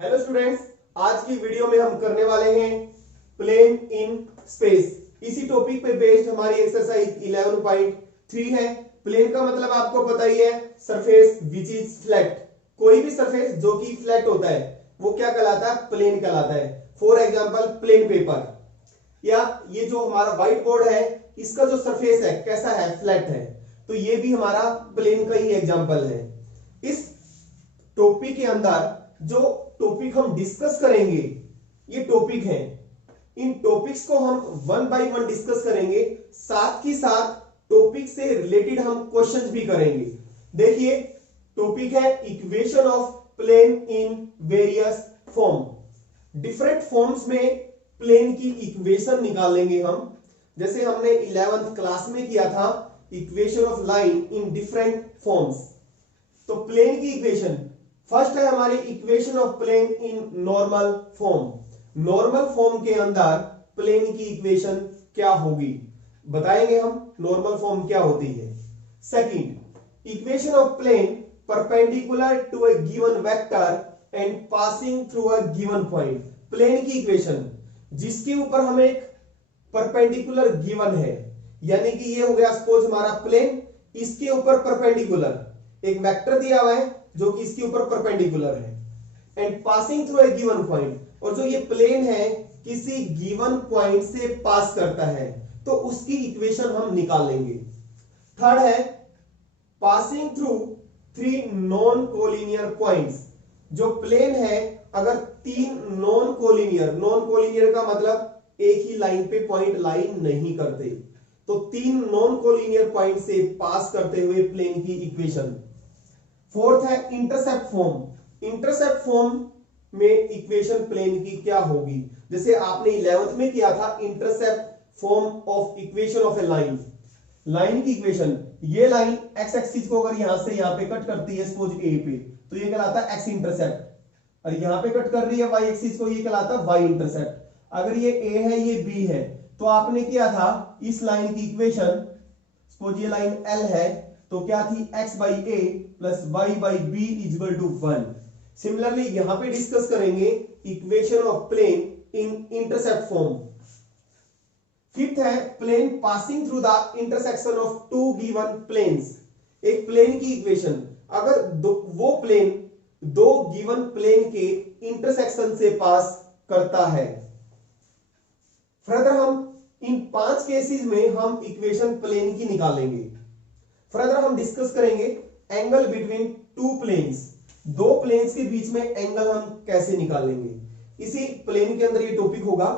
Hello students, आज की video में हम करने वाले हैं प्लेन इन स्पेस। इसी टॉपिक पे बेस्ड हमारी एक्सरसाइज 11.3 है। प्लेन का मतलब आपको पता ही है, सरफेस विच इज फ्लैट। कोई भी सरफेस जो कि फ्लैट होता है वो क्या कहलाता है? प्लेन कहलाता है। फॉर एग्जांपल प्लेन पेपर, या ये जो हमारा व्हाइट बोर्ड है इसका जो सरफेस है कैसा है? फ्लैट है। तो ये भी हमारा प्लेन का ही एग्जांपल है। इस टॉपिक के अंदर जो टॉपिक हम डिस्कस करेंगे ये टॉपिक है। इन टॉपिक्स को हम वन बाय वन डिस्कस करेंगे, साथ ही साथ टॉपिक से रिलेटेड हम क्वेश्चंस भी करेंगे। देखिए, टॉपिक है equation of plane in various form. Different forms में प्लेन की इक्वेशन निकालेंगे हम, जैसे हमने 11th क्लास में किया था equation of line in different forms. तो प्लेन की इक्वेशन फर्स्ट है हमारी equation of plane in normal form. Normal form के अंदर प्लेन की इक्वेशन क्या होगी बताएंगे हम, नॉर्मल फॉर्म क्या होती है। Second, equation of plane perpendicular to a given vector and passing through a given point. Plane की इक्वेशन जिसके ऊपर हमें एक परपेंडिकुलर गिवन है, यानी कि ये हो गया सपोज हमारा प्लेन, इसके ऊपर परपेंडिकुलर एक वेक्टर दिया हुआ है जो कि इसके ऊपर परपेंडिकुलर है and passing through a given point, और जो ये प्लेन है किसी गिवन पॉइंट से पास करता है तो उसकी इक्वेशन हम निकालेंगे। थर्ड है passing through three non collinear points. जो प्लेन है अगर तीन नॉन कोलिनियर का मतलब एक ही लाइन पे पॉइंट लाइन नहीं करते, तो तीन नॉन कोलिनियर पॉइंट से पास करते हुए प्लेन की इक्वेशन। फोर्थ है इंटरसेप्ट फॉर्म। इंटरसेप्ट फॉर्म में इक्वेशन प्लेन की क्या होगी? जैसे आपने 11th में किया था intercept form of equation of A line. Line की इक्वेशन, ये लाइन एक्स एक्सिस को अगर यहां से यहां पे कट करती है सपोज ए पे, तो ये कहलाता है एक्स इंटरसेप्ट, और यहां पे कट कर रही है वाई एक्सिस को, ये कहलाता है वाई इंटरसेप्ट। अगर ये ए है ये बी है, तो आपने किया था इस लाइन की इक्वेशन, सपोज ये लाइन एल है तो क्या थी? x by A plus Y by B equal to 1। Similarly यहां पे डिस्कस करेंगे equation of plane in intercept form. Fifth है plane passing through the intersection of two given planes. एक प्लेन की इक्वेशन अगर वो प्लेन दो गिवन प्लेन के इंटरसेक्शन से पास करता है। फर्दर हम इन 5 केसेस में हम इक्वेशन प्लेन की निकालेंगे। फर्दर हम डिस्कस करेंगे एंगल बिटवीन टू प्लेन्स। दो प्लेन्स के बीच में एंगल हम कैसे निकालेंगे। इसी प्लेन के अंदर ये टॉपिक होगा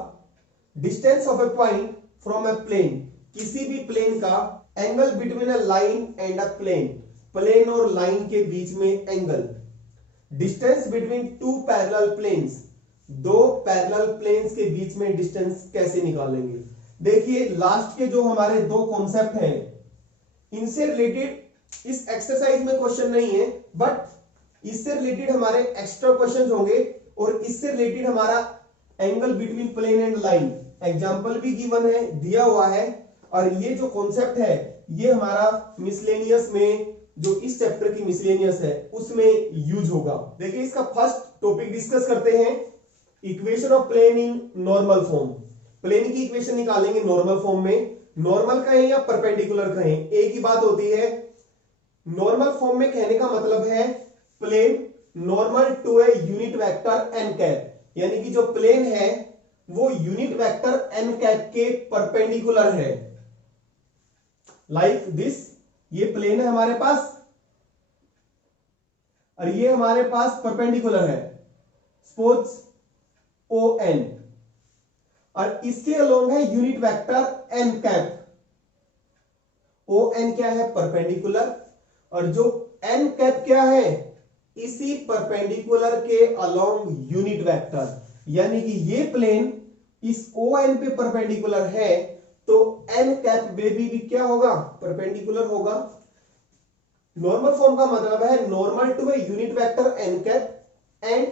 distance of a point from a plane. किसी भी प्लेन का angle between a line and a plane, plane और लाइन के बीच में angle. Distance between two parallel planes, दो पैरेलल प्लेन्स के बीच में डिस्टेंस कैसे निकालेंगे। देखिए लास्ट के जो हमारे दो कॉन्सेप्ट हैं इनसे रिलेटेड इस एक्सरसाइज में क्वेश्चन नहीं है, बट इससे रिलेटेड हमारे एक्स्ट्रा क्वेश्चन होंगे, और इससे रिलेटेड हमारा angle between plane and line example भी गिवन है, दिया हुआ है, और ये जो कॉन्सेप्ट है ये हमारा मिसलेनियस में, जो इस चैप्टर की मिसलेनियस है उसमें यूज होगा। देखिए इसका फर्स्ट टॉपिक डिस्कस करते हैं equation of plane in normal form. Plane की इक्वेशन निकालेंगे नॉर्मल फॉर्म में। नॉर्मल कहें या परपेंडिकुलर कहें एक ही बात होती है। नॉर्मल फॉर्म में कहने का मतलब है plane normal to a unit vector n cap, यानी कि जो प्लेन है वो यूनिट वेक्टर एन कैप के परपेंडिकुलर है। लाइक दिस, ये प्लेन है हमारे पास और ये हमारे पास परपेंडिकुलर है सपोज ओ एन, और इसके अलोंग है unit vector n cap. O N क्या है? परपेंडिकुलर, और जो एन कैप क्या है? इसी परपेंडिकुलर के अलोंग यूनिट वेक्टर, यानी कि ये प्लेन इस ओ एन पे परपेंडिकुलर है तो एन कैप बेबी भी क्या होगा? परपेंडिकुलर होगा। नॉर्मल फॉर्म का मतलब है normal to a unit vector n cap and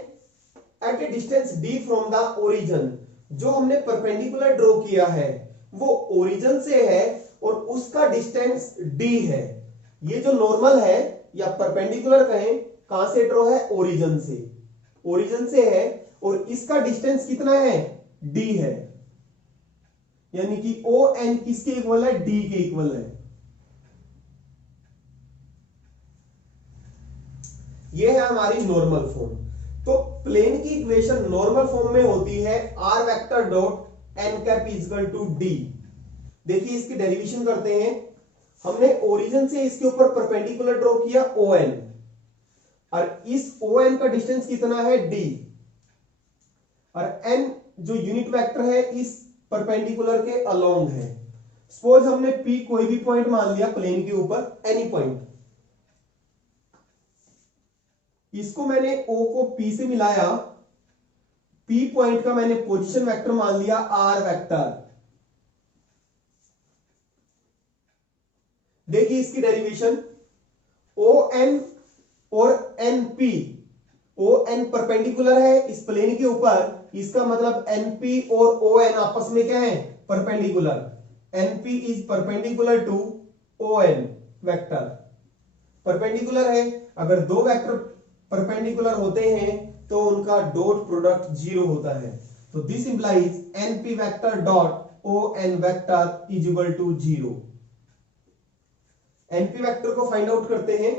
at a distance d from the origin. जो हमने परपेंडिकुलर ड्रॉ किया है वो ओरिजिन से है और उसका डिस्टेंस डी है। ये जो नॉर्मल है या परपेंडिकुलर कहें, कहां से ड्रॉ है? ओरिजिन से। ओरिजिन से है और इसका डिस्टेंस कितना है, d है, यानी कि ON किसके इक्वल है, d के इक्वल है। ये है हमारी नॉर्मल फॉर्म। तो प्लेन की इक्वेशन नॉर्मल फॉर्म में होती है r vector dot n cap equal to d। देखिए इसकी डेरिवेशन करते हैं। हमने ओरिजिन से इसके ऊपर परपेंडिकुलर ड्रॉ किया ON, और इस ON का डिस्टेंस कितना है, d, और n जो यूनिट वेक्टर है इस परपेंडिकुलर के अलोंग है। सपोज हमने P कोई भी पॉइंट मान लिया प्लेन के ऊपर, एनी पॉइंट, इसको मैंने O को P से मिलाया, P पॉइंट का मैंने पोजीशन वेक्टर मान लिया R वेक्टर। देखिए इसकी डेरिवेशन, ON और NP, ON परपेंडिकुलर है इस प्लेन के ऊपर, इसका मतलब NP और ON आपस में क्या है, perpendicular. NP is perpendicular to ON vector, perpendicular है। अगर दो वेक्टर परपेंडिकुलर होते हैं तो उनका डॉट प्रोडक्ट 0 होता है। तो this implies NP vector dot ON vector is equal to 0। NP vector को फाइंड आउट करते हैं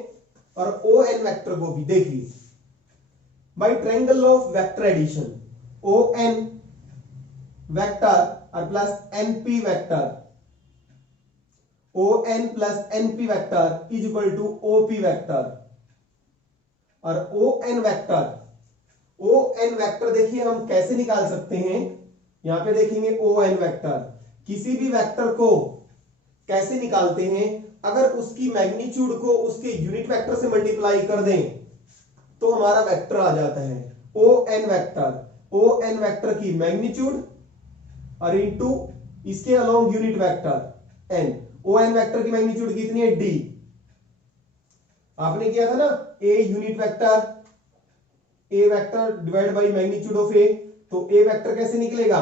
और ON वेक्टर को भी। देखिए by triangle of vector addition, ON vector और plus NP vector, ON plus NP vector is equal to OP vector. और ON vector देखिए हम कैसे निकाल सकते हैं, यहां पे देखेंगे ON वेक्टर, किसी भी वेक्टर को कैसे निकालते हैं, अगर उसकी मैग्नीट्यूड को उसके यूनिट वेक्टर से मल्टीप्लाई कर दें तो हमारा वेक्टर आ जाता है ON वेक्टर की मैग्नीट्यूड और इनटू इसके along unit vector n। ON vector की मैग्नीट्यूड कितनी है, d। आपने किया था ना, a unit vector, a vector divide by magnitude of a। तो a वेक्टर कैसे निकलेगा,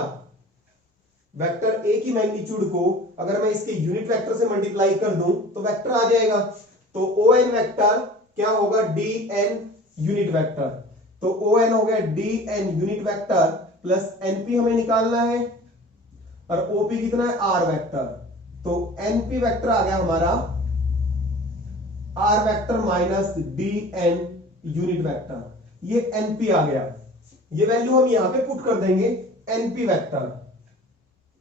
वेक्टर a की मैग्नीट्यूड को अगर मैं इसके यूनिट वेक्टर से मल्टीप्लाई कर दूं तो वेक्टर आ जाएगा। तो ON वेक्टर क्या होगा, dn यूनिट वेक्टर। तो ON हो गया dn unit vector plus NP हमें निकालना है और OP कितना है, R वेक्टर। तो NP वेक्टर आ गया हमारा R vector minus dn unit vector, ये NP आ गया। ये वैल्यू हम यहां पे पुट कर देंगे, NP vector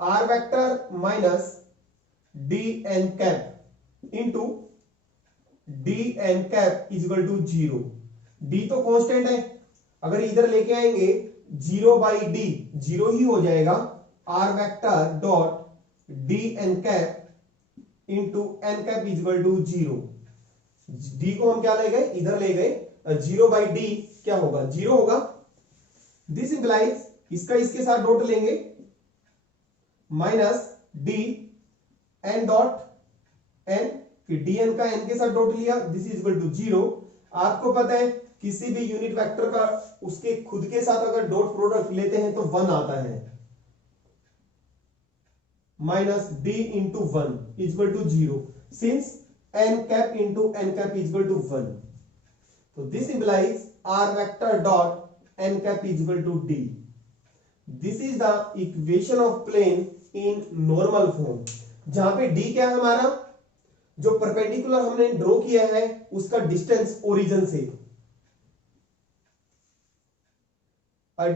R vector minus dn cap into dn cap is equal to 0। d तो कांस्टेंट है, अगर इधर लेके आएंगे 0 बाई d 0 ही हो जाएगा। R vector dot dn cap into n cap is equal to 0। d को हम क्या ले गए, इधर ले गए, 0 बाई d क्या होगा, 0 होगा। दिस इंप्लाइज, इसका इसके साथ डॉट लेंगे, minus d n dot n, फिर dn का n के साथ डॉट लिया, दिस इज इक्वल टू 0। आपको पता है किसी भी यूनिट वेक्टर का उसके खुद के साथ अगर डॉट प्रोडक्ट लेते हैं तो 1 आता है, minus d into 1 is equal to 0, since n cap into n cap is equal to 1। तो this implies R vector dot n cap is equal to d। This is the equation of plane in normal form, जहां पे d क्या है हमारा, जो perpendicular हमने draw किया है उसका डिस्टेंस ओरिजिन से, और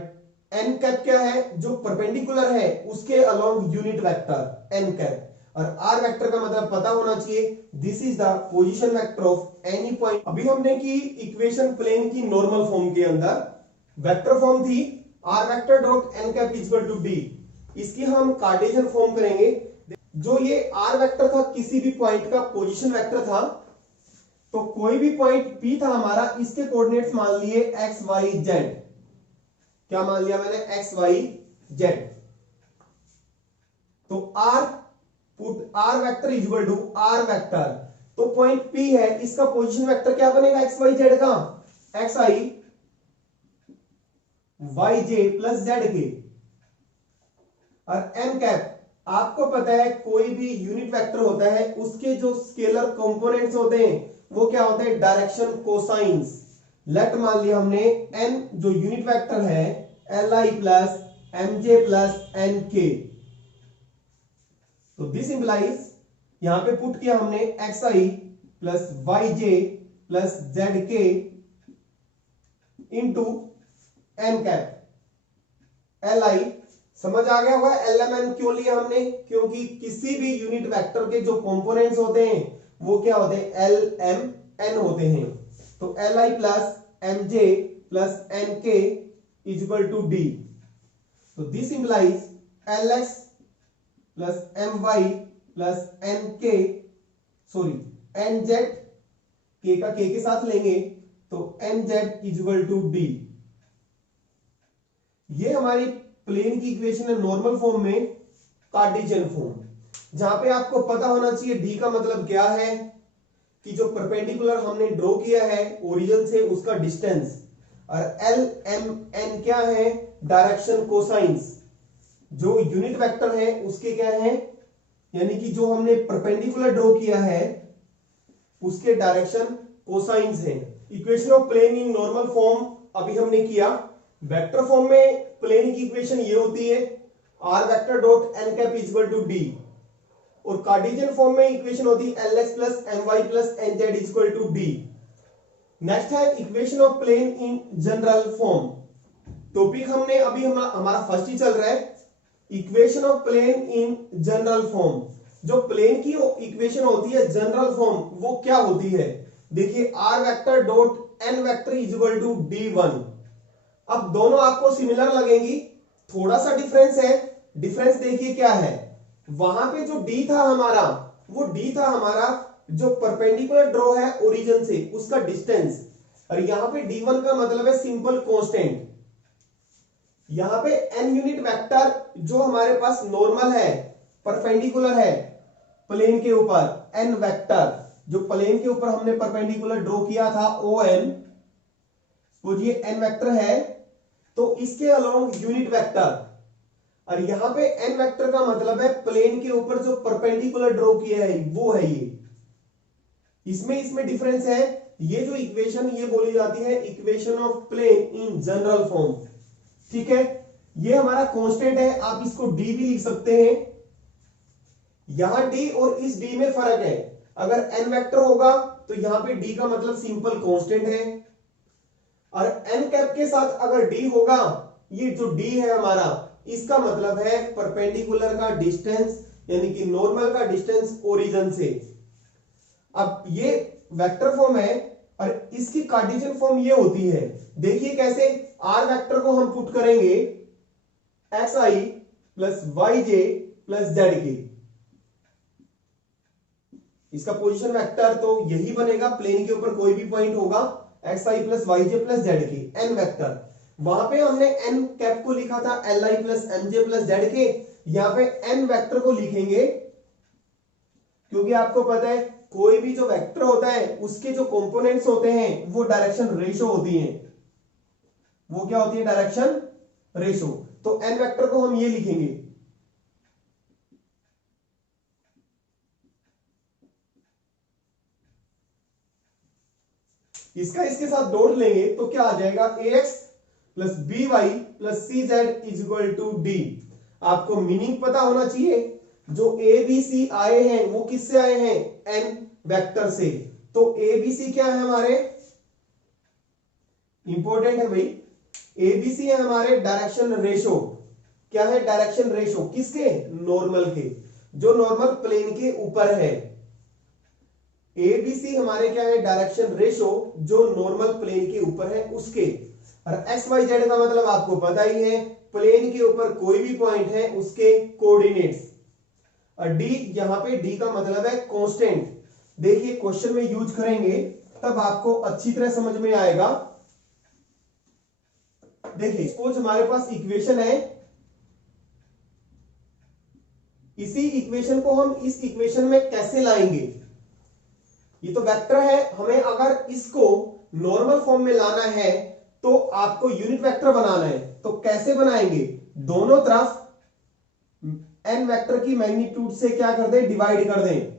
n कैप क्या है, जो परपेंडिकुलर है उसके along unit vector n cap. और r वेक्टर का मतलब पता होना चाहिए, this is the position vector of any point. अभी हमने की इक्वेशन प्लेन की नॉर्मल फॉर्म के अंदर, वेक्टर फॉर्म थी r vector dot n cap is equal to d, इसकी हम कार्टेशियन फॉर्म करेंगे। जो ये r वेक्टर था किसी भी पॉइंट का पोजीशन वेक्टर था, तो कोई भी पॉइंट P था हमारा, इसके कोऑर्डिनेट्स मान लिए x y z। क्या मान लिया मैंने, x y z। तो r put r vector is equal to r vector, तो पॉइंट P है, इसका पोजीशन वेक्टर क्या बनेगा, x y z का, xi yj प्लस z के। और n कैप, आपको पता है कोई भी यूनिट वेक्टर होता है उसके जो स्केलर कंपोनेंट्स होते हैं वो क्या होते हैं, डायरेक्शन कोसाइंस, लेट मान लिया हमने n जो यूनिट वेक्टर है Li plus mj plus nk, तो दिस इंप्लाइज यहां पे पुट किया हमने xi plus yj plus zk into n cap Li। समझ आ गया होगा lmn क्यों लिया हमने, क्योंकि किसी भी यूनिट वेक्टर के जो कंपोनेंट्स होते हैं वो क्या होते हैं, lmn होते हैं। तो Li plus mj plus nk is equal to d, तो this implies lx plus my plus nk sorry nz, k का k के साथ लेंगे तो nz is equal to d। ये हमारी प्लेन की इक्वेशन है नॉर्मल फॉर्म में, कार्टेशियन फॉर्म, जहां पे आपको पता होना चाहिए डी का मतलब क्या है कि जो परपेंडिकुलर हमने ड्रॉ किया है ओरिजिन से उसका डिस्टेंस, और एल एम एन क्या है, डायरेक्शन कोसाइंस, जो यूनिट वेक्टर है उसके क्या है, यानी कि जो हमने परपेंडिकुलर ड्रॉ किया है उसके डायरेक्शन कोसाइंस है। Equation of plane in normal form अभी हमने किया। वेक्टर फॉर्म में प्लेन की इक्वेशन ये होती है r vector dot n cap is equal to d, और कार्टेशियन फॉर्म में इक्वेशन होती है l x plus m y plus n z is equal to d. Next है equation of plane in general form. Topic हमने अभी हमारा first ही चल रहा है, equation of plane in general form. जो प्लेन की इक्वेशन होती है जनरल फॉर्म वो क्या होती है, देखिए r vector dot n vector is equal to d one. अब दोनों आपको सिमिलर लगेंगी, थोड़ा सा डिफरेंस है। डिफरेंस देखिए क्या है, वहां पे जो डी था हमारा, वो डी था हमारा जो परपेंडिकुलर ड्रॉ है ओरिजिन से उसका डिस्टेंस, और यहां पे d1 का मतलब है सिंपल कांस्टेंट। यहां पे n यूनिट वेक्टर जो हमारे पास नॉर्मल है, परपेंडिकुलर है प्लेन के ऊपर, n वेक्टर जो प्लेन के ऊपर हमने परपेंडिकुलर ड्रॉ किया था ON, वो ये n वेक्टर है, तो इसके अलोंग यूनिट वेक्टर, और यहां पे n वेक्टर का मतलब है प्लेन के ऊपर जो परपेंडिकुलर ड्रॉ किया है वो है ये। इसमें डिफरेंस है। ये जो इक्वेशन ये बोली जाती है equation of plane in general form, ठीक है। ये हमारा कांस्टेंट है, आप इसको d भी लिख सकते हैं। यहां d और इस d में फर्क है, अगर n वेक्टर होगा तो यहां पे d का मतलब सिंपल कांस्टेंट है, और n कैप के साथ अगर d होगा, ये जो d है हमारा इसका मतलब है परपेंडिकुलर का डिस्टेंस, यानी कि नॉर्मल का डिस्टेंस ओरिजिन से। अब ये वेक्टर फॉर्म है और इसकी कार्टेशियन फॉर्म ये होती है, देखिए कैसे, आर वेक्टर को हम पुट करेंगे xi plus yj plus zk, इसका पोजीशन वेक्टर तो यही बनेगा, प्लेन के ऊपर कोई भी पॉइंट होगा xi plus yj plus zk, n vector. वहां पे हमने n कैप को लिखा था li plus mj plus zk, यहां पे n वेक्टर को लिखेंगे क्योंकि आपको पता है कोई भी जो वेक्टर होता है उसके जो कंपोनेंट्स होते हैं वो डायरेक्शन रेशो होती हैं। वो क्या होती है, डायरेक्शन रेशो। तो n वेक्टर को हम ये लिखेंगे, इसका इसके साथ डॉट लेंगे तो क्या आ जाएगा, ax plus b y plus c z is equal to d. आपको मीनिंग पता होना चाहिए, जो ए बी सी आए हैं वो किससे आए हैं, n वेक्टर से। तो ए बी सी क्या है हमारे, इंपॉर्टेंट है भाई, ए बी सी है हमारे डायरेक्शन रेशो। क्या है, डायरेक्शन रेशो किसके, नॉर्मल के, जो नॉर्मल प्लेन के ऊपर है। एबीसी हमारे क्या है, डायरेक्शन रेशो जो नॉर्मल प्लेन के ऊपर है उसके। और एक्स वाई जेड का मतलब आपको पता ही है, प्लेन के ऊपर कोई भी पॉइंट है उसके कोऑर्डिनेट्स। और डी, यहां पे डी का मतलब है कांस्टेंट। देखिए क्वेश्चन में यूज करेंगे तब आपको अच्छी तरह समझ में आएगा। देखिए सपोज हमारे पास इक्वेशन है, इसी इक्वेशन को हम इस इक्वेशन में कैसे लाएंगे, ये तो वेक्टर है, हमें अगर इसको नॉर्मल फॉर्म में लाना है तो आपको यूनिट वेक्टर बनाना है। तो कैसे बनाएंगे, दोनों तरफ n वेक्टर की मैग्नीट्यूड से क्या कर दें, डिवाइड कर दें,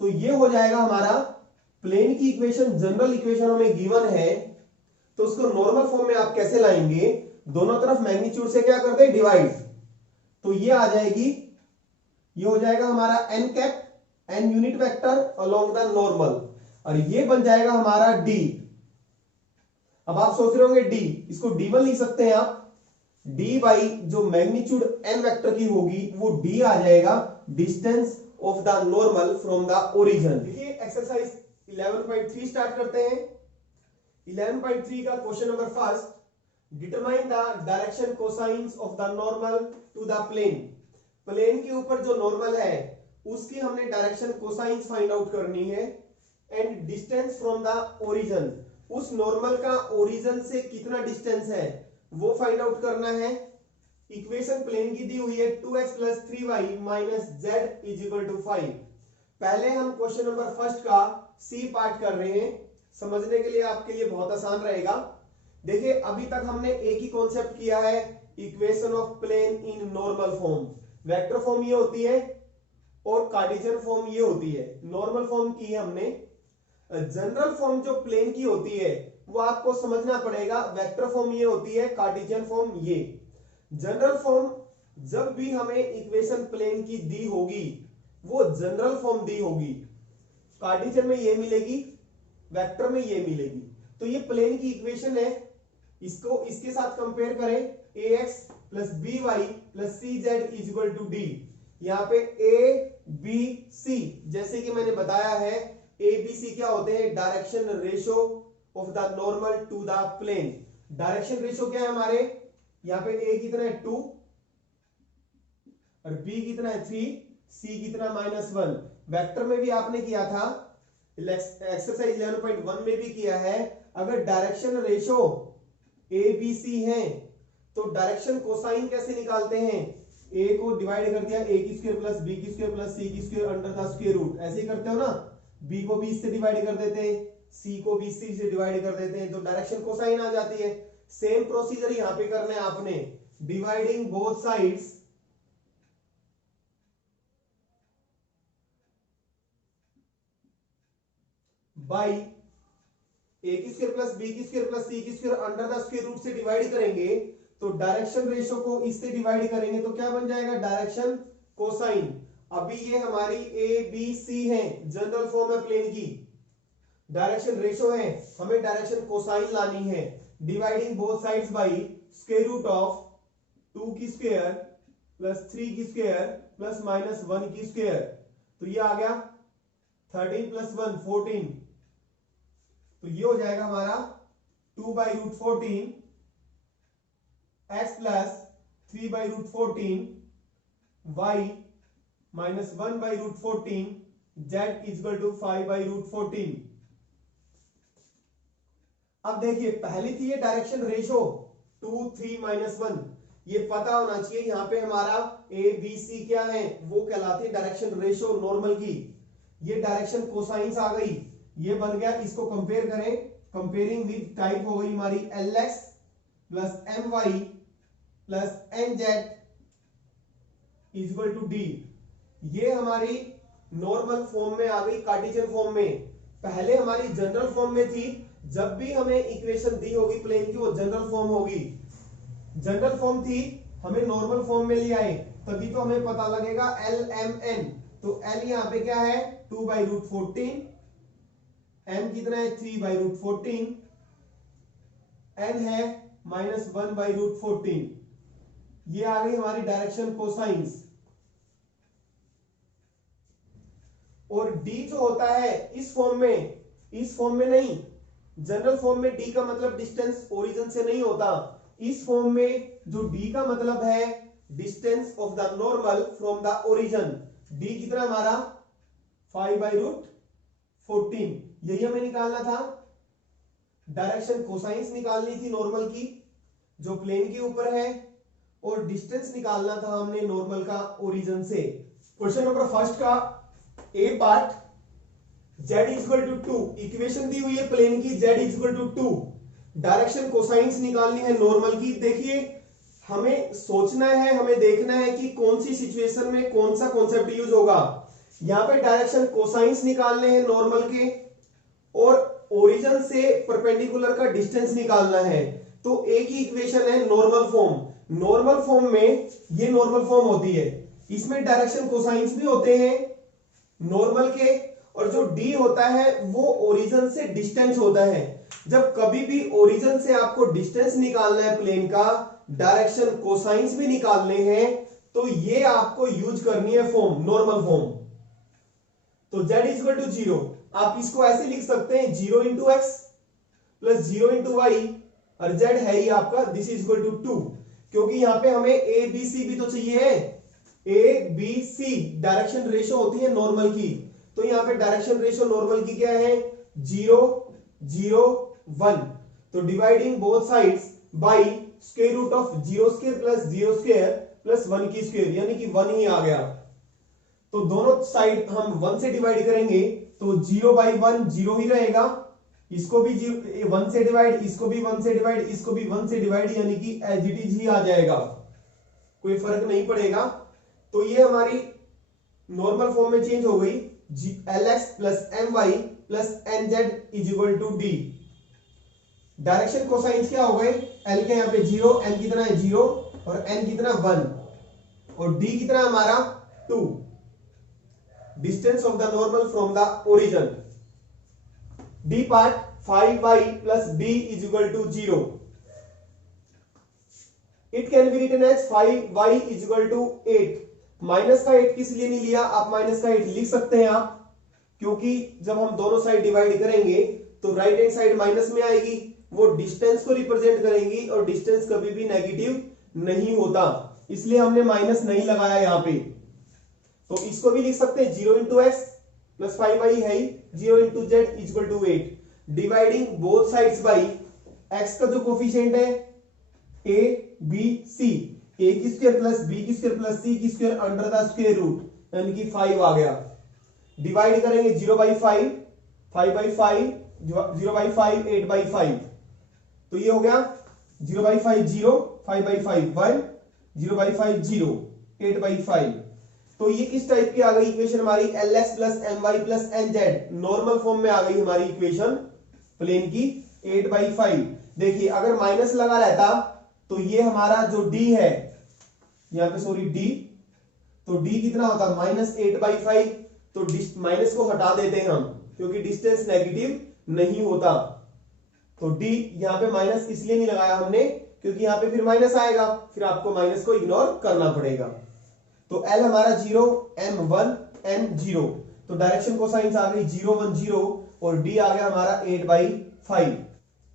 तो ये हो जाएगा हमारा प्लेन की इक्वेशन जनरल इक्वेशन हमें गिवन है, तो उसको नॉर्मल फॉर्म में आप कैसे लाएंगे? दोनों तरफ मैग्नीट्यूड से क्या करते हैं? डिवाइड। तो ये आ जाएगी, ये हो जाएगा हमारा n cap, n unit vector along the normal, और ये बन जाएगा हमारा d। अब आप सोच रहे होंगे d, इसको d1 लिख सकते हैं आप। d बाई जो मैग्नीट्यूड n वेक्टर की होगी वो d आ जाएगा distance of the normal from the origin. देखिए एक्सरसाइज 11.3 स्टार्ट करते हैं। 11.3 का question number first, determine the direction cosines of the normal to the plane. Plane के ऊपर जो नॉर्मल है उसकी हमने डायरेक्शन कोसाइंस फाइंड आउट करनी है, and distance from the origin, उस नॉर्मल का ओरिजिन से कितना डिस्टेंस है वो फाइंड आउट करना है। इक्वेशन प्लेन की दी हुई है 2x + 3y - z = 5। पहले हम क्वेश्चन नंबर फर्स्ट का सी पार्ट कर रहे हैं, समझने के लिए आपके लिए बहुत आसान रहेगा। देखिए अभी तक हमने एक ही कॉन्सेप्ट किया है, equation of plane in normal form. Vector form ये होती है और कार्टेशियन फॉर्म ये होती है। नॉर्मल फॉर्म की है हमने। जनरल फॉर्म जो प्लेन की होती है वो आपको समझना पड़ेगा। वेक्टर फॉर्म ये होती है, कार्टेशियन फॉर्म ये। जनरल फॉर्म जब भी हमें इक्वेशन प्लेन की दी होगी वो जनरल फॉर्म दी होगी, कार्टेशियन में ये मिलेगी, वेक्टर में ये मिलेगी। तो ये प्लेन की इक्वेशन है, इसको इसके साथ कंपेयर करें, ax + by + cz = d। यहाँ पे a b c, जैसे कि मैंने बताया है a b c क्या होते हैं? Direction ratio of the normal to the plane. Direction ratio क्या है हमारे? यहाँ पे a कितना है 2 और b कितना है 3, c कितना -1। वेक्टर में भी आपने किया था, एक्सरसाइज 11.1 में भी किया है। अगर direction ratio a b c है तो डायरेक्शन कोसाइन कैसे निकालते हैं? a को डिवाइड कर दिया a² + b² + c² under the square root, ऐसे ही करते हो ना। b को 20 से डिवाइड कर देते हैं, c को 20 से डिवाइड कर देते हैं, तो डायरेक्शन कोसाइन आ जाती है। सेम प्रोसीजर यहां पे करना है आपने, dividing both sides by a² + b² + c² under the square root से डिवाइड करेंगे, तो डायरेक्शन रेशो को इससे डिवाइड करेंगे तो क्या बन जाएगा? Direction cosine. अभी ये हमारी ए बी सी है, जनरल फॉर्म है प्लेन की, डायरेक्शन रेशो है, हमें डायरेक्शन कोसाइन लानी है। Dividing both sides by square root of 2² + 3² + -1²। तो ये आ गया 13 + 1 14, तो ये हो जाएगा हमारा 2/√14 x + 3/√14 y - 1/√14 z = 5/√14। अब देखिए पहली थी ये डायरेक्शन रेशो 2 3 -1, ये पता होना चाहिए। यहां पे हमारा ए बी सी क्या है? वो कहलाती है डायरेक्शन रेशो नॉर्मल की। ये डायरेक्शन कोसाइंस आ गई, ये बन गया। इसको कंपेयर करें, कंपेयरिंग विद टाइप हो गई हमारी lx + my + nz = d। ये हमारी नॉर्मल फॉर्म में आ गई, कार्टेशियन फॉर्म में। पहले हमारी जनरल फॉर्म में थी, जब भी हमें इक्वेशन दी होगी प्लेन की वो जनरल फॉर्म होगी। जनरल फॉर्म थी, हमें नॉर्मल फॉर्म में ले आए, तभी तो हमें पता लगेगा lmn। तो l यहां पे क्या है? 2/√14, m कितना है? 3/√14, n है -1/√14। ये आ गई हमारी डायरेक्शन कोसाइंस। और d जो होता है इस फॉर्म में नहीं, जनरल फॉर्म में d का मतलब डिस्टेंस ओरिजिन से नहीं होता। इस फॉर्म में जो d का मतलब है distance of the normal from the origin. d कितना हमारा? 5/√14। यही हमें निकालना था। डायरेक्शन कोसाइंस निकालनी थी नॉर्मल की जो प्लेन के ऊपर है, और डिस्टेंस निकालना था हमने नॉर्मल का ओरिजिन से। क्वेश्चन नंबर फर्स्ट का ए पार्ट, z = 2, इक्वेशन दी हुई है प्लेन की, z = 2, डायरेक्शन कोसाइंस निकालनी है नॉर्मल की। देखिए हमें सोचना है, हमें देखना है कि कौन सी सिचुएशन में कौन सा कॉन्सेप्ट यूज होगा। यहां पे डायरेक्शन कोसाइंस निकालने हैं नॉर्मल के, और ओरिजिन से परपेंडिकुलर का डिस्टेंस निकालना है, तो एक ही इक्वेशन है नॉर्मल फॉर्म। नॉर्मल फॉर्म में ये नॉर्मल फॉर्म होती है, इसमें डायरेक्शन कोसाइंस भी होते हैं नॉर्मल के, और जो डी होता है वो ओरिजिन से डिस्टेंस होता है। जब कभी भी ओरिजिन से आपको डिस्टेंस निकालना है प्लेन का, डायरेक्शन कोसाइंस भी निकालने हैं, तो ये आपको यूज करनी है फॉर्म, नॉर्मल फॉर्म। तो z इज इक्वल टू 0, आप इसको ऐसे लिख सकते हैं 0 into x plus 0 into y, और z है ही आपका दिस इज इक्वल टू 2, क्योंकि यहां पे हमें ए बी सी भी तो चाहिए है। A b c direction ratio होती है नॉर्मल की, तो यहां पे डायरेक्शन रेशो नॉर्मल की क्या है 0 0 1, तो dividing both sides by square root of 0 square plus 0 square plus 1 की स्क्वायर, यानी कि 1 ही आ गया। तो दोनों साइड हम 1 से डिवाइड करेंगे, तो 0 बाई 1 0 ही रहेगा, इसको भी 1 से डिवाइड, इसको भी 1 से डिवाइड, इसको भी 1 से डिवाइड, यानी कि एज इट इज ही आ जाएगा, कोई फर्क नहीं पड़ेगा। तो ये हमारी नॉर्मल फॉर्म में चेंज हो गई, lx plus my plus nz is equal to d। Direction cosines क्या हो गए, l के यहाँ पे 0, n कितना है 0 और n कितना 1 और d कितना हमारा 2, distance of the normal from the origin. d part 5y plus b is equal to 0, it can be written as 5y is equal to 8। Minus का 8 किस लिए नहीं लिया, आप माइनस का 8 लिख सकते हैं आप, क्योंकि जब हम दोनों साइड डिवाइड करेंगे तो राइट हैंड साइड माइनस में आएगी, वो डिस्टेंस को रिप्रेजेंट करेंगी और डिस्टेंस कभी भी नेगेटिव नहीं होता, इसलिए हमने माइनस नहीं लगाया यहां पे। तो इसको भी लिख सकते हैं 0 इंटू एक्स प्लस 5y है 0 into z equal to 8, dividing both sides by x का जो कोफिशिएंट है a b c, a की स्क्वायर प्लस b की स्क्वायर प्लस c की square under the square root, यानी कि 5 आ गया। डिवाइड करेंगे 0 बाई 5, 5 बाई 5, 0 बाई 5, 8 बाई 5, तो ये हो गया 0 बाई 5 0, 5 बाई 5 1, 0 बाई 5 0, 8 बाई 5। तो ये किस टाइप की आ गई इक्वेशन हमारी, lx plus my plus nz, normal form में आ गई हमारी इक्वेशन प्लेन की 8 बाई 5। देखिए अगर माइनस लगा रहता तो ये हमारा जो d है, यहां पे सॉरी d, तो d कितना होता माइनस 8 बाई 5, तो माइनस को हटा देते हैं हम, क्योंकि डिस्टेंस नेगेटिव नहीं होता। तो d यहां पे माइनस इसलिए नहीं लगाया हमने, क्योंकि यहां पे फिर माइनस आएगा, फिर आपको माइनस को इग्नोर करना पड़ेगा। तो l हमारा 0, m 1, n 0, तो डायरेक्शन कोसाइंस आ गई 0 1 0 और d आ गया हमारा 8 by 5।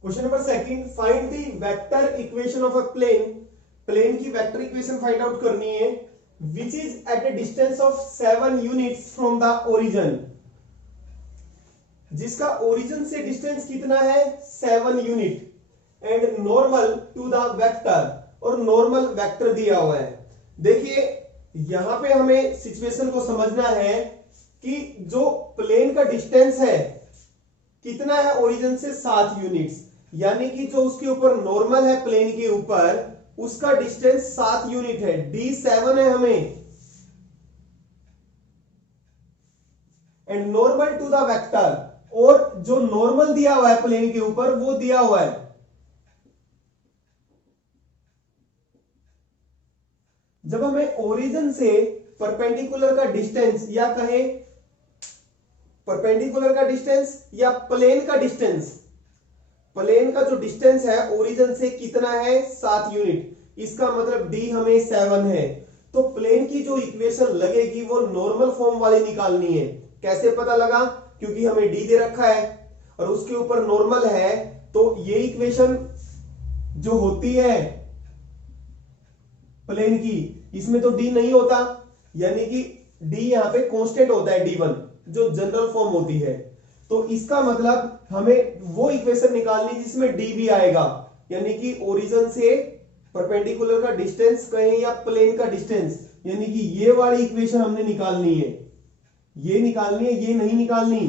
Question number second, find the vector equation of a plane. Plane की वेक्टर इक्वेशन फाइंड आउट करनी है which is at a distance of 7 units from the origin, जिसका origin से डिस्टेंस कितना है 7 unit, and normal to the vector, और normal vector दिया हुआ है। देखिए यहां पे हमें सिचुएशन को समझना है कि जो प्लेन का डिस्टेंस है कितना है ओरिजिन से 7 यूनिट्स, यानी कि जो उसके ऊपर नॉर्मल है प्लेन के ऊपर उसका डिस्टेंस 7 यूनिट है, d7 है हमें, and normal to the vector, और जो नॉर्मल दिया हुआ है प्लेन के ऊपर वो दिया हुआ है। जब हमें ओरिजिन से परपेंडिकुलर का डिस्टेंस, या कहें परपेंडिकुलर का डिस्टेंस या प्लेन का डिस्टेंस, प्लेन का जो डिस्टेंस है ओरिजिन से कितना है 7 यूनिट, इसका मतलब d हमें 7 है, तो प्लेन की जो इक्वेशन लगेगी वो नॉर्मल फॉर्म वाली निकालनी है। कैसे पता लगा, क्योंकि हमें d दे रखा है और उसके ऊपर नॉर्मल है, तो ये इक्वेशन जो होती है प्लेन की, इसमें तो d नहीं होता, यानी कि d यहां पे कांस्टेंट होता है d1, जो जनरल फॉर्म होती है। तो इसका मतलब हमें वो इक्वेशन निकालनी जिसमें d भी आएगा, यानी कि ओरिजिन से परपेंडिकुलर का डिस्टेंस कहें या प्लेन का डिस्टेंस, यानी कि ये वाली इक्वेशन हमने निकालनी है, ये निकालनी है, ये नहीं निकालनी,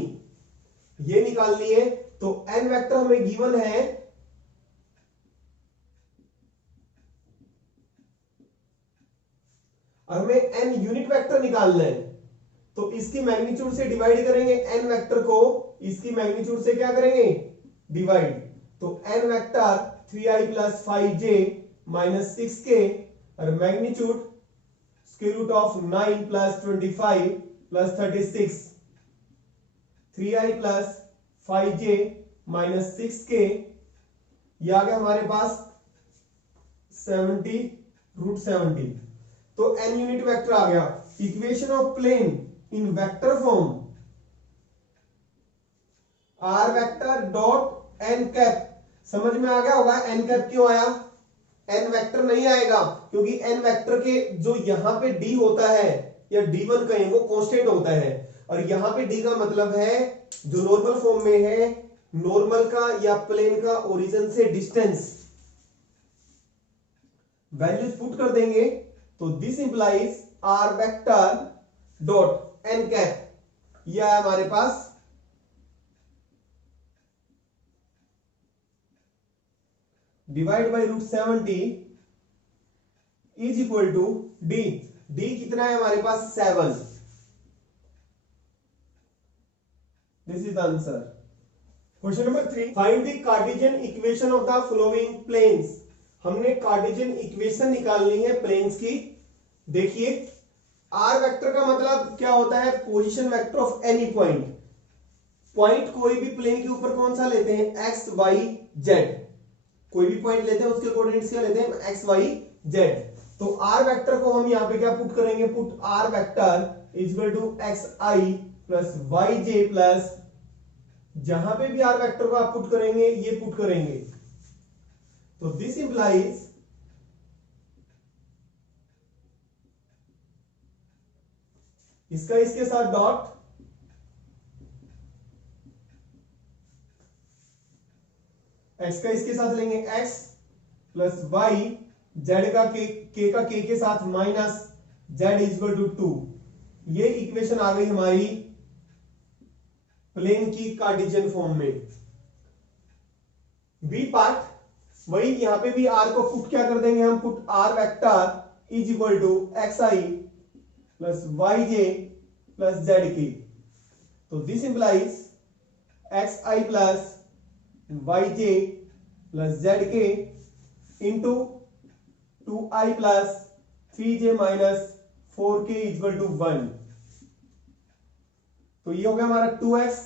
ये निकालनी है। तो n वेक्टर हमें गिवन है, और हमें n यूनिट वेक्टर निकालना है, तो इसकी मैग्नीट्यूड से डिवाइड करेंगे n वेक्टर को, इसकी मैग्नीट्यूड से क्या करेंगे, डिवाइड। तो n vector 3i plus 5j minus 6k और magnitude square root of 9 plus 25 plus 36, 3i plus 5j minus 6k, ये आ गया हमारे पास 70 रूट 70। तो n यूनिट वेक्टर आ गया। Equation of plane in vector form, r vector dot n cap, समझ में आ गया होगा n कैप क्यों आया, n वेक्टर नहीं आएगा क्योंकि n वेक्टर के जो यहां पे d होता है या d1 कहें वो कांस्टेंट होता है, और यहां पे d का मतलब है जो नॉर्मल फॉर्म में है नॉर्मल का या प्लेन का ओरिजिन से डिस्टेंस। वैल्यूज पुट कर देंगे तो this implies r vector dot n cap, यह है हमारे पास divide by root 70 is equal to d. D कितना है हमारे पास 7। This is the answer. Question number 3, find the Cartesian equation of the following planes. हमने कार्टेशियन इक्वेशन निकालनी है प्लेन्स की। देखिए आर वेक्टर का मतलब क्या होता है, position vector of any point. Point कोई भी प्लेन के ऊपर कौन सा लेते हैं, एक्स वाई जेड। कोई भी पॉइंट लेते हैं उसके कोऑर्डिनेट्स क्या लेते हैं, एक्स वाई जेड। तो आर वेक्टर को हम यहां पे क्या पुट करेंगे, put r vector is equal to x i plus y j plus, जहां पे भी आर वेक्टर को आप पुट करेंगे ये पुट करेंगे। तो दिस इंप्लाइज इसका इसके साथ डॉट, एक्स का इसके साथ लेंगे एक्स प्लस वाई, जेड का के का के साथ minus, z is equal to 2। ये इक्वेशन आ गई हमारी प्लेन की कार्टेशियन फॉर्म में। बी पार्ट वही, यहां पे भी आर को पुट क्या कर देंगे हम, put r vector is equal to x i plus y j plus z k. तो this implies x i plus y j plus z k into 2i plus 3j minus 4k equal to 1। तो ये हो गया हमारा 2x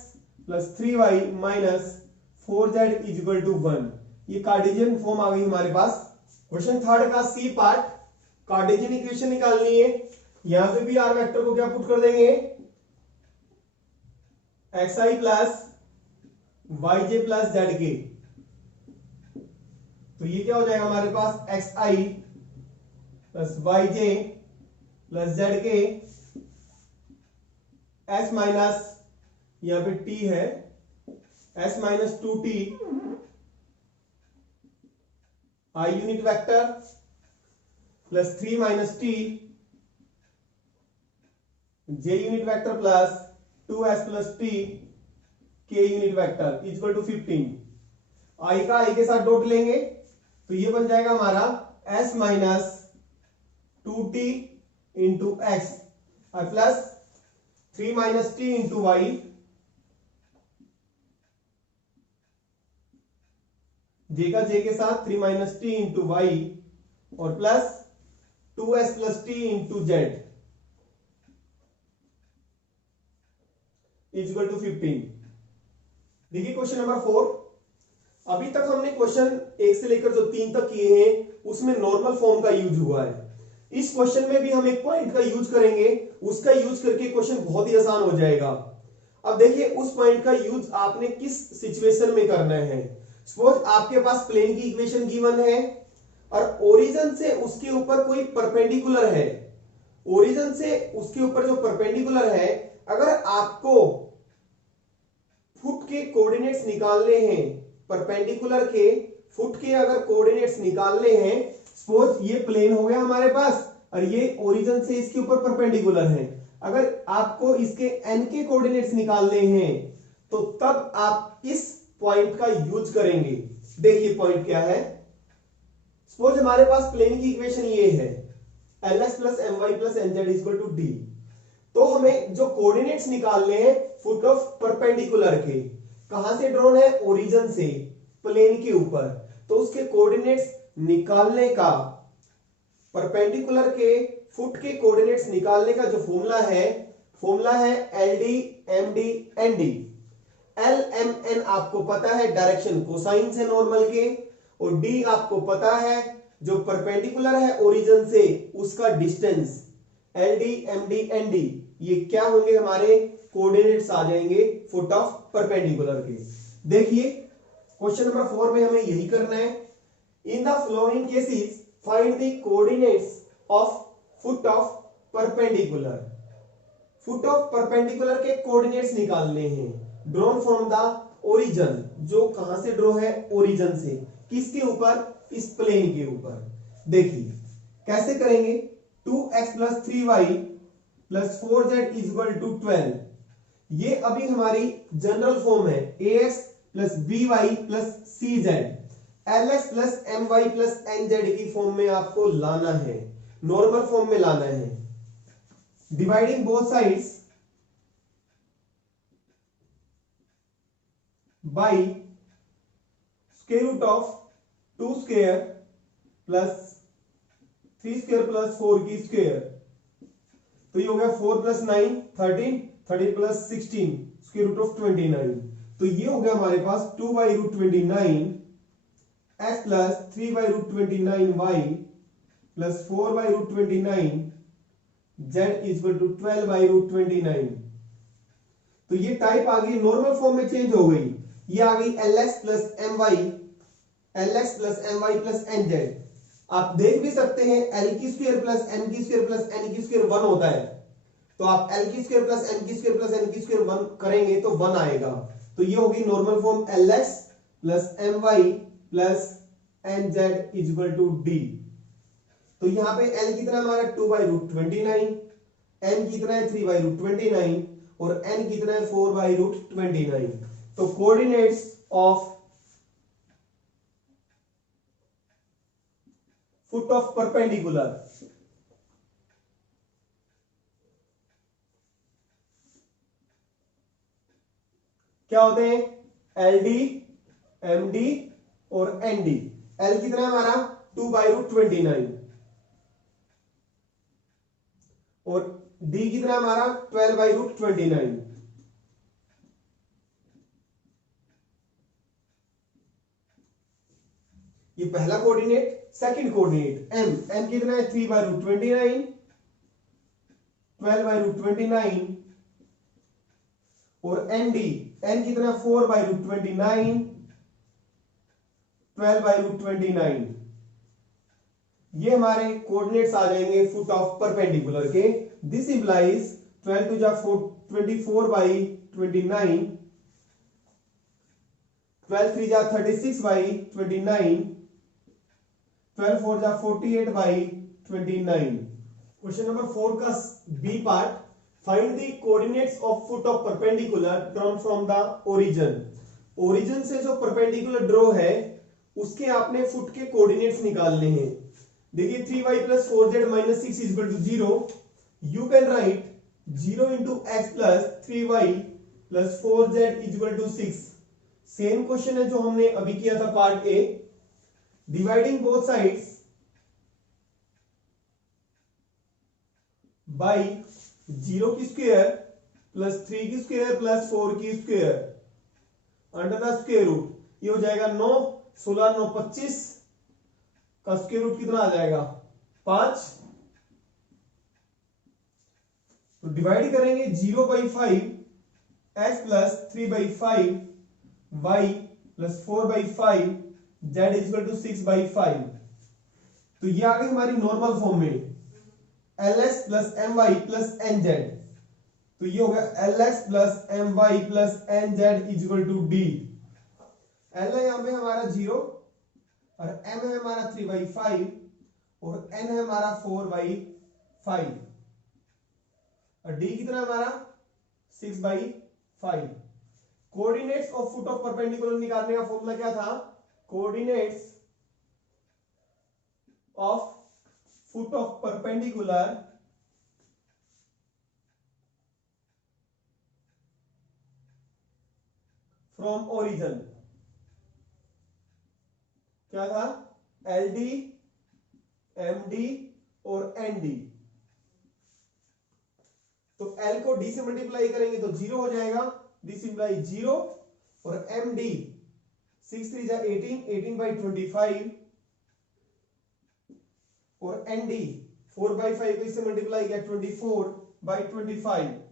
plus 3y minus 4z equal to 1। ये Cartesian form आ गई हमारे पास। Question third का सी पार्ट, कार्टेशियन इक्वेशन निकालनी है। यहां पे भी आर वेक्टर को क्या पुट कर देंगे, xi plus yj plus zk। तो ये क्या हो जाएगा हमारे पास, xi plus yj plus zk, s minus यहां पे t है, s minus 2t i unit vector plus 3 minus t j unit vector plus 2s plus t k unit vector equal to 15। i का i के साथ dot लेंगे तो ये बन जाएगा हमारा s minus 2t into x और plus 3 minus t into y, j का j के साथ 3 माइनस t इंटू वाई और plus 2s plus t into z equal to 15। देखिए क्वेश्चन नंबर 4। अभी तक हमने क्वेश्चन 1 से लेकर जो 3 तक किए हैं उसमें नॉर्मल फॉर्म का यूज हुआ है। इस क्वेश्चन में भी हम एक पॉइंट का यूज करेंगे, उसका यूज करके क्वेश्चन बहुत ही आसान हो जाएगा। अब देखिए उस पॉइंट का यूज आपने किस सिचुएशन में करना है। सपोज आपके पास प्लेन की इक्वेशन गिवन है और ओरिजिन से उसके ऊपर कोई परपेंडिकुलर है, ओरिजिन से उसके ऊपर जो परपेंडिकुलर है, अगर आपको फुट के कोऑर्डिनेट्स निकालने हैं, परपेंडिकुलर के फुट के अगर कोऑर्डिनेट्स निकालने हैं, सपोज ये प्लेन हो गया हमारे पास और ये ओरिजिन से इसके ऊपर परपेंडिकुलर है, अगर आपको इसके n के कोऑर्डिनेट्स निकालने हैं तो तब आप इस पॉइंट का यूज करेंगे। देखिए पॉइंट क्या है, सपोज हमारे पास प्लेन की इक्वेशन ये है lx plus my plus nz equal to d। तो हमें जो कोऑर्डिनेट्स निकालने हैं फुट ऑफ परपेंडिकुलर के, कहां से ड्रॉन है, ओरिजिन से प्लेन के ऊपर, तो उसके कोऑर्डिनेट्स निकालने का, परपेंडिकुलर के फुट के कोऑर्डिनेट्स निकालने का जो फॉर्मूला है l d m d n d. L m n आपको पता है डायरेक्शन कोसाइन से नॉर्मल के, और डी आपको पता है जो परपेंडिकुलर है ओरिजिन से उसका distance, l d m d n d, ये क्या होंगे, हमारे कोऑर्डिनेट्स आ जाएंगे फुट ऑफ परपेंडिकुलर के। देखिए क्वेश्चन नंबर 4 में हमें यही करना है। In the flowing cases find the coordinates of foot of perpendicular. Foot of perpendicular के कोऑर्डिनेट्स निकालने हैं, ड्रॉन फ्रॉम द ओरिजिन, जो कहां से ड्रॉ है, ओरिजिन से, किसके ऊपर, इस प्लेन के ऊपर। देखिए कैसे करेंगे, 2x + 3y + 4z = 12, ये अभी हमारी जनरल फॉर्म है, ax + by + cz, lx + my + nz की फॉर्म में आपको लाना है, नॉर्मल फॉर्म में लाना है। डिवाइडिंग बोथ साइड्स by √2² + 3² + 4 की स्क्वायर, तो ये हो गया 4 + 9 13, 13 + 16 √29, तो ये हो गया हमारे पास 2/√29 x + 3/√29y + 4/√29 z = 12/√29। तो ये टाइप आ गई, नॉर्मल फॉर्म में चेंज हो गई, ये आ गई lx + my + nz। आप देख भी सकते हैं l² + n² + n² 1 होता है, तो आप l² + n² + n² 1 करेंगे तो 1 आएगा, तो ये होगी normal form lx + my + nz = d। तो यहां पे l कितना हमारा 2/√29, n कितना है 3/√29 और n कितना है 4/√29। तो coordinates of foot of perpendicular क्या होते हैं, एल डी एम डी और एन डी। एल कितना है हमारा 2/√29 और डी कितना है हमारा 12/√29। ये पहला कोऑर्डिनेट। सेकंड कोऑर्डिनेट एम कितना है 3/√29, 12/√29 और एन कितना 4/√29, 12/√29। ये हमारे कोऑर्डिनेट्स आ जाएंगे फुट ऑफ परपेंडिकुलर के। This implies 12 × 24/29, 12 × 36/29, 12 × 48/29। क्वेश्चन नंबर 4 का b part, find the coordinates of foot of perpendicular drawn from the origin. Origin से जो परपेंडिकुलर ड्रॉ है उसके आपने फुट के कोऑर्डिनेट्स निकालने हैं। देखिए 3y + 4z - 6 = 0, you can write 0 × x + 3y + 4z = 6। Same question है जो हमने अभी किया था part a. Dividing both sides by 0² + 3² + 4 की square under the square root, ये हो जाएगा 9, 16 9 25 का स्क्वायर रूट कितना आ जाएगा 5। तो डिवाइड करेंगे 0/5 x + 3/5 y + 4/5 z = 6/5। तो ये आ गई हमारी नॉर्मल फॉर्म में lx + my + nz। तो ये होगा lx + my + nz = d। l है यहां पे हमारा 0 और m है हमारा 3/5 और n है हमारा 4/5 और d कितना हमारा 6/5। Coordinates of foot of perpendicular निकालने का फॉर्मूला क्या था, coordinates of foot of perpendicular from origin, क्या था, LD, MD और ND। तो L को D से मल्टीप्लाई करेंगे तो 0 हो जाएगा, दिस इंप्लाई 0। और MD 6 3 जा 18, 18/25 और ND 4/5 को इससे मल्टीप्लाई किया 24/25।